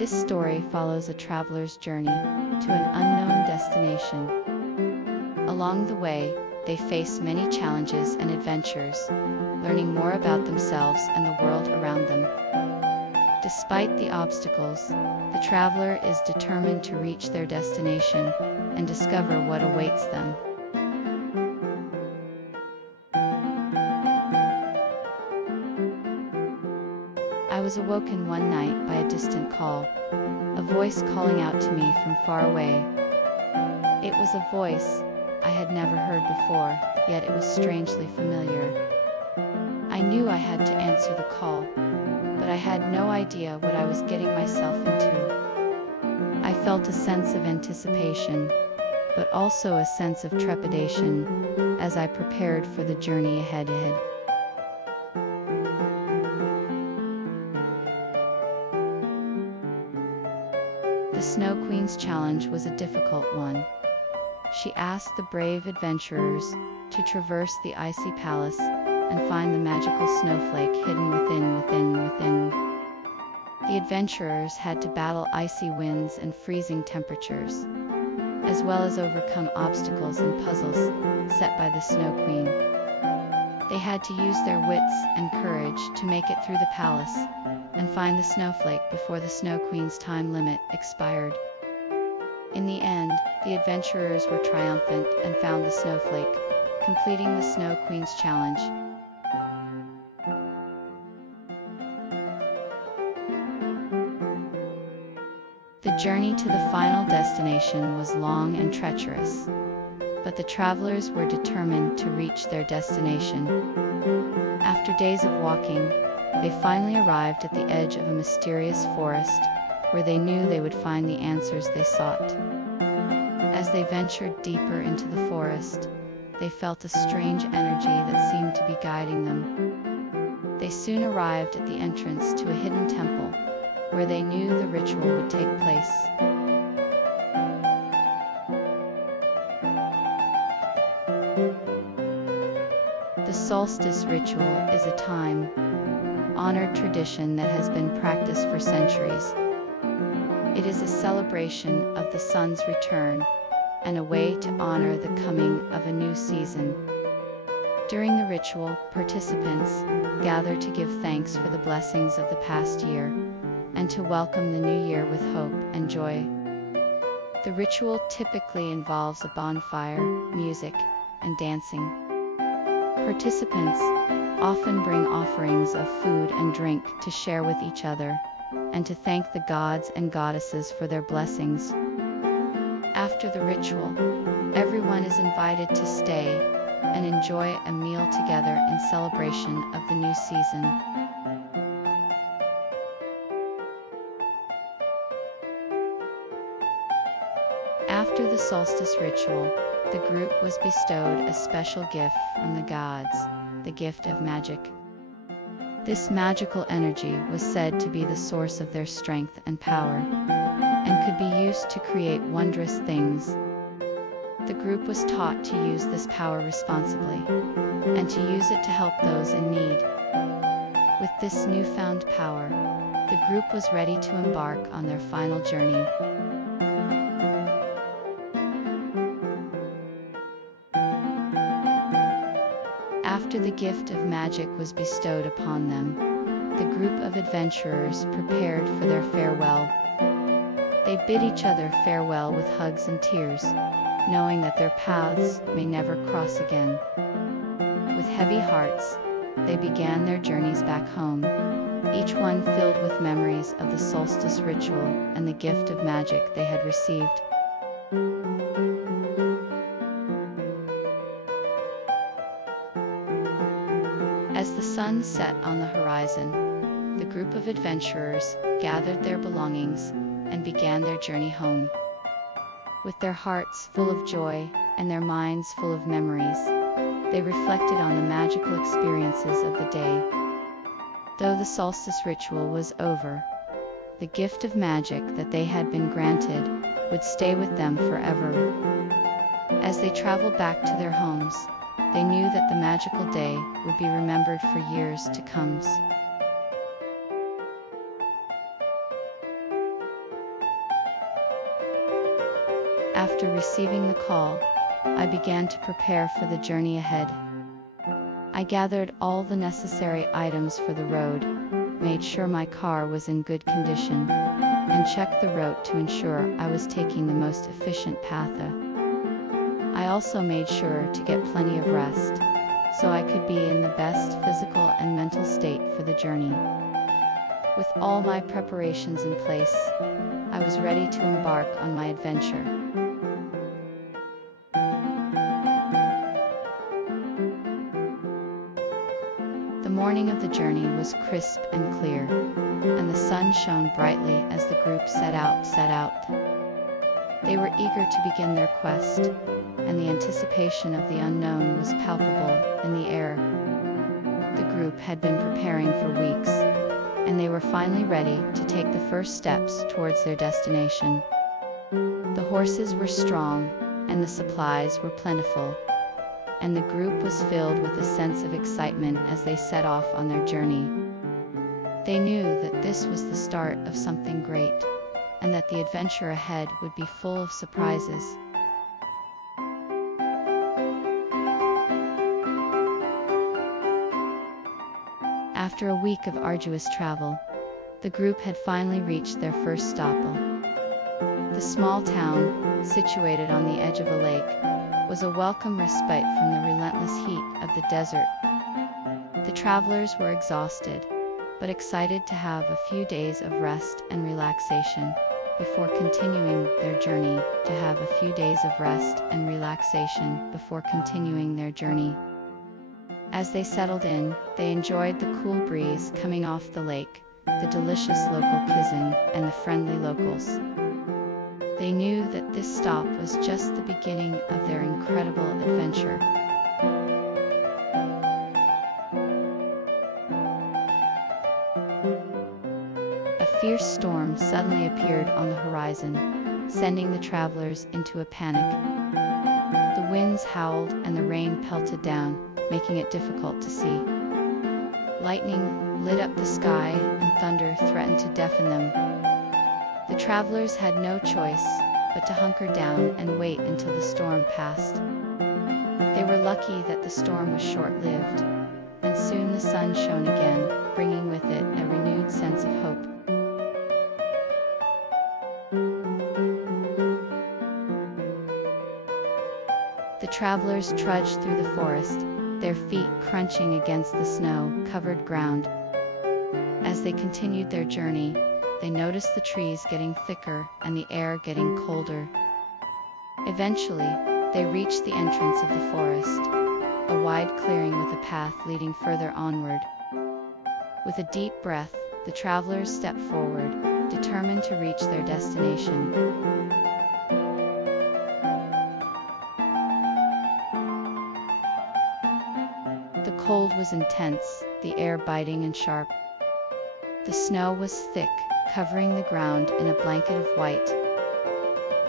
This story follows a traveler's journey to an unknown destination. Along the way, they face many challenges and adventures, learning more about themselves and the world around them. Despite the obstacles, the traveler is determined to reach their destination and discover what awaits them. I was awoken one night by a distant call, a voice calling out to me from far away. It was a voice I had never heard before, yet it was strangely familiar. I knew I had to answer the call, but I had no idea what I was getting myself into. I felt a sense of anticipation, but also a sense of trepidation as I prepared for the journey ahead. The Snow Queen's challenge was a difficult one. She asked the brave adventurers to traverse the icy palace and find the magical snowflake hidden within. The adventurers had to battle icy winds and freezing temperatures, as well as overcome obstacles and puzzles set by the Snow Queen. They had to use their wits and courage to make it through the palace and find the snowflake before the Snow Queen's time limit expired. In the end, the adventurers were triumphant and found the snowflake, completing the Snow Queen's challenge. The journey to the final destination was long and treacherous, but the travelers were determined to reach their destination. After days of walking, they finally arrived at the edge of a mysterious forest, where they knew they would find the answers they sought. As they ventured deeper into the forest, they felt a strange energy that seemed to be guiding them. They soon arrived at the entrance to a hidden temple, where they knew the ritual would take place. The Solstice ritual is a time-honored tradition that has been practiced for centuries. It is a celebration of the sun's return and a way to honor the coming of a new season. During the ritual, participants gather to give thanks for the blessings of the past year and to welcome the new year with hope and joy. The ritual typically involves a bonfire, music, and dancing. Participants often bring offerings of food and drink to share with each other and to thank the gods and goddesses for their blessings. After the ritual, everyone is invited to stay and enjoy a meal together in celebration of the new season. After the solstice ritual, the group was bestowed a special gift from the gods, the gift of magic. This magical energy was said to be the source of their strength and power, and could be used to create wondrous things. The group was taught to use this power responsibly, and to use it to help those in need. With this newfound power, the group was ready to embark on their final journey. After the gift of magic was bestowed upon them, the group of adventurers prepared for their farewell. They bid each other farewell with hugs and tears, knowing that their paths may never cross again. With heavy hearts, they began their journeys back home, each one filled with memories of the solstice ritual and the gift of magic they had received. As the sun set on the horizon, the group of adventurers gathered their belongings and began their journey home. With their hearts full of joy and their minds full of memories, they reflected on the magical experiences of the day. Though the solstice ritual was over, the gift of magic that they had been granted would stay with them forever. As they traveled back to their homes, they knew that the magical day would be remembered for years to come. After receiving the call, I began to prepare for the journey ahead. I gathered all the necessary items for the road, made sure my car was in good condition, and checked the route to ensure I was taking the most efficient path. I also made sure to get plenty of rest, so I could be in the best physical and mental state for the journey. With all my preparations in place, I was ready to embark on my adventure. The morning of the journey was crisp and clear, and the sun shone brightly as the group set out. They were eager to begin their quest, and the anticipation of the unknown was palpable in the air. The group had been preparing for weeks, and they were finally ready to take the first steps towards their destination. The horses were strong, and the supplies were plentiful, and the group was filled with a sense of excitement as they set off on their journey. They knew that this was the start of something great, and that the adventure ahead would be full of surprises. After a week of arduous travel, the group had finally reached their first stop. The small town, situated on the edge of a lake, was a welcome respite from the relentless heat of the desert. The travelers were exhausted, but excited to have a few days of rest and relaxation before continuing their journey. As they settled in, they enjoyed the cool breeze coming off the lake, the delicious local cuisine, and the friendly locals. They knew that this stop was just the beginning of their incredible adventure. A fierce storm suddenly appeared on the horizon, sending the travelers into a panic. The winds howled and the rain pelted down, making it difficult to see. Lightning lit up the sky and thunder threatened to deafen them. The travelers had no choice but to hunker down and wait until the storm passed. They were lucky that the storm was short-lived, and soon the sun shone again, bringing with it a renewed sense of hope. The travelers trudged through the forest, their feet crunching against the snow-covered ground. As they continued their journey, they noticed the trees getting thicker and the air getting colder. Eventually, they reached the entrance of the forest, a wide clearing with a path leading further onward. With a deep breath, the travelers stepped forward, determined to reach their destination. The cold was intense, the air biting and sharp. The snow was thick, covering the ground in a blanket of white.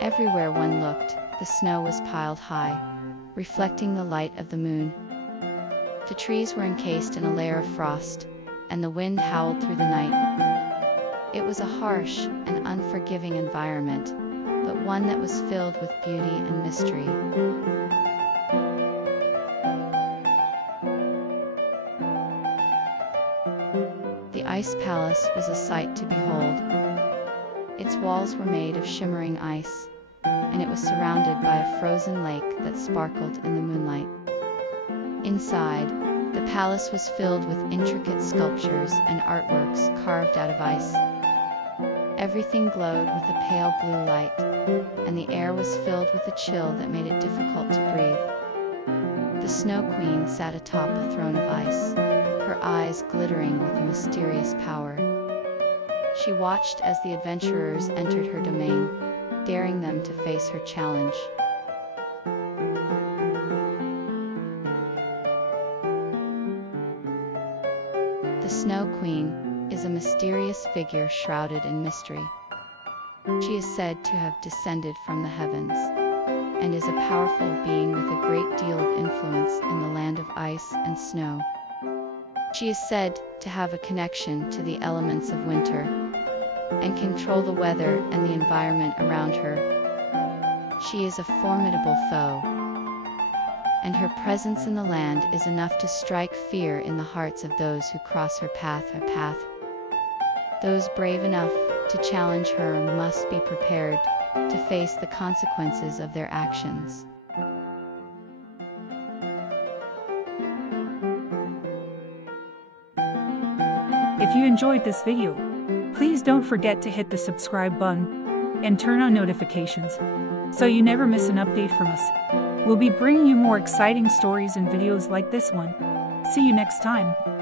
Everywhere one looked, the snow was piled high, reflecting the light of the moon. The trees were encased in a layer of frost, and the wind howled through the night. It was a harsh and unforgiving environment, but one that was filled with beauty and mystery. The ice palace was a sight to behold. Its walls were made of shimmering ice, and it was surrounded by a frozen lake that sparkled in the moonlight. Inside, the palace was filled with intricate sculptures and artworks carved out of ice. Everything glowed with a pale blue light, and the air was filled with a chill that made it difficult to breathe. The Snow Queen sat atop a throne of ice, her eyes glittering with a mysterious power. She watched as the adventurers entered her domain, daring them to face her challenge. The Snow Queen is a mysterious figure shrouded in mystery. She is said to have descended from the heavens, and is a powerful being with a great deal of influence in the land of ice and snow. She is said to have a connection to the elements of winter, and control the weather and the environment around her. She is a formidable foe, and her presence in the land is enough to strike fear in the hearts of those who cross her path. Those brave enough to challenge her must be prepared to face the consequences of their actions. If you enjoyed this video, please don't forget to hit the subscribe button and turn on notifications so you never miss an update from us. We'll be bringing you more exciting stories and videos like this one. See you next time.